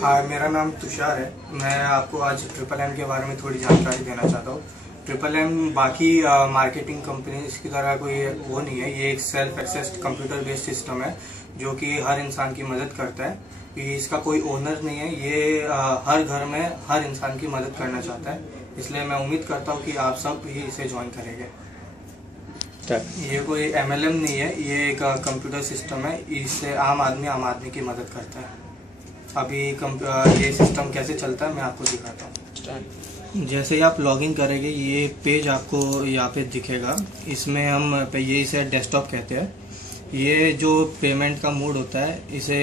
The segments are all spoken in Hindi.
हाँ, मेरा नाम तुषार है। मैं आपको आज ट्रिपल एम के बारे में थोड़ी जानकारी देना चाहता हूँ। ट्रिपल एम बाकी मार्केटिंग कंपनीज की तरह कोई वो नहीं है। ये एक self accessed computer based system है जो कि हर इंसान की मदद करता है। ये इसका कोई ओनर नहीं है। ये हर घर में हर इंसान की मदद करना चाहता है। इसलिए मैं उम्मीद करता हूँ कि आप सब ही इसे ज्वाइन करेंगे। ये कोई MLM नहीं है, ये एक कंप्यूटर सिस्टम है। इससे आम आदमी की मदद करता है। अभी ये सिस्टम कैसे चलता है मैं आपको दिखाता हूँ। जैसे ही आप लॉगिन करेंगे ये पेज आपको यहाँ पे दिखेगा। इसमें हम ये इसे डेस्कटॉप कहते हैं। ये जो पेमेंट का मोड होता है, इसे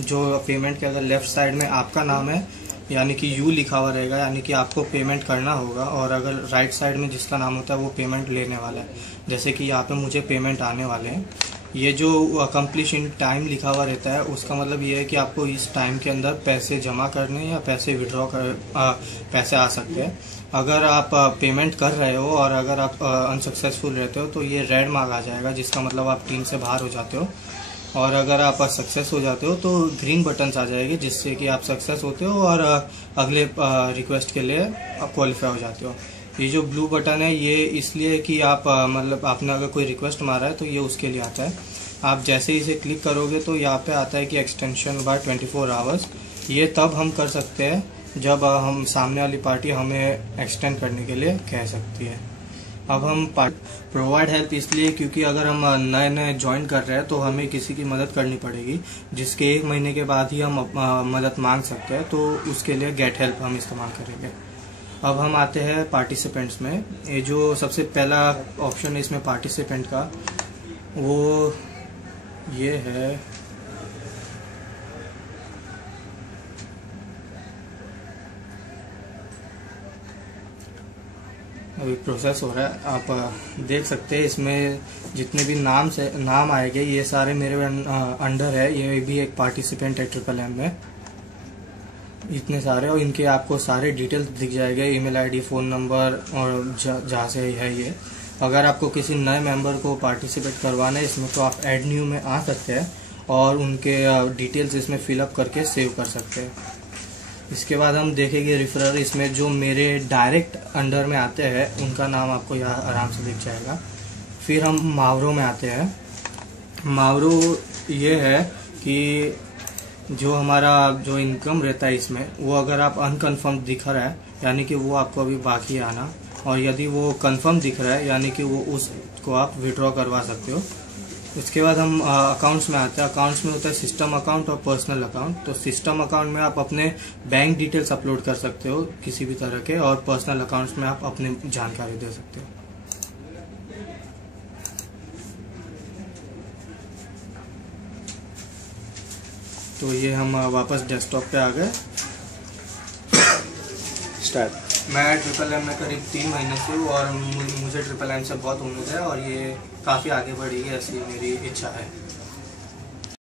जो पेमेंट के अगर लेफ्ट साइड में आपका नाम है यानी कि यू लिखा हुआ रहेगा, यानी कि आपको पेमेंट करना होगा, और अगर राइट साइड में जिसका नाम होता है वो पेमेंट लेने वाला है। जैसे कि यहाँ पे मुझे पेमेंट आने वाले हैं। ये जो कंप्लीशन टाइम लिखा हुआ रहता है उसका मतलब ये है कि आपको इस टाइम के अंदर पैसे जमा करने या पैसे विड्रॉ पैसे आ सकते हैं। अगर आप पेमेंट कर रहे हो और अगर आप अनसक्सेसफुल रहते हो तो ये रेड मार्क आ जाएगा, जिसका मतलब आप टीम से बाहर हो जाते हो। और अगर आप सक्सेस हो जाते हो तो ग्रीन बटन्स आ जाएंगे, जिससे कि आप सक्सेस होते हो और अगले रिक्वेस्ट के लिए क्वालिफाई हो जाते हो। ये जो ब्लू बटन है ये इसलिए कि आप मतलब आपने अगर कोई रिक्वेस्ट मारा है तो ये उसके लिए आता है। आप जैसे ही इसे क्लिक करोगे तो यहाँ पे आता है कि एक्सटेंशन बाय 24 आवर्स। ये तब हम कर सकते हैं जब हम सामने वाली पार्टी हमें एक्सटेंड करने के लिए कह सकती है। अब हम प्रोवाइड हेल्प इसलिए क्योंकि अगर हम नए ज्वाइन कर रहे हैं तो हमें किसी की मदद करनी पड़ेगी, जिसके 1 महीने के बाद ही हम मदद मांग सकते हैं। तो उसके लिए गेट हेल्प हम इस्तेमाल करेंगे। अब हम आते हैं पार्टिसिपेंट्स में। ये जो सबसे पहला ऑप्शन है इसमें पार्टिसिपेंट का, वो ये है। अभी प्रोसेस हो रहा है, आप देख सकते हैं। इसमें जितने भी नाम आएंगे ये सारे मेरे अंडर है। ये भी एक पार्टिसिपेंट है ट्रिपल एम में, इतने सारे, और इनके आपको सारे डिटेल्स दिख जाएंगे, ईमेल आईडी, फ़ोन नंबर, और जहाँ से है ये। अगर आपको किसी नए मेंबर को पार्टिसिपेट करवाना है इसमें तो आप ऐड न्यू में आ सकते हैं और उनके डिटेल्स इसमें फिलअप करके सेव कर सकते हैं। इसके बाद हम देखेंगे रेफरर। इसमें जो मेरे डायरेक्ट अंडर में आते हैं उनका नाम आपको यहाँ आराम से दिख जाएगा। फिर हम मावरो में आते हैं। मावरो ये है कि जो हमारा जो इनकम रहता है इसमें, वो अगर आप अनकन्फर्म दिख रहा है यानी कि वो आपको अभी बाकी है आना, और यदि वो कंफर्म दिख रहा है यानी कि वो उसको आप विड्रॉ करवा सकते हो। इसके बाद हम अकाउंट्स में आते हैं। अकाउंट्स में होता है सिस्टम अकाउंट और पर्सनल अकाउंट। तो सिस्टम अकाउंट में आप अपने बैंक डिटेल्स अपलोड कर सकते हो किसी भी तरह के, और पर्सनल अकाउंट्स में आप अपनी जानकारी दे सकते हो। तो ये हम वापस डेस्कटॉप पे आ गए। स्टार्ट। मैं ट्रिपल एम में करीब 3 महीने से हूँ और मुझे ट्रिपल एम से बहुत उम्मीद है और ये काफ़ी आगे बढ़ी है, ऐसी मेरी इच्छा है।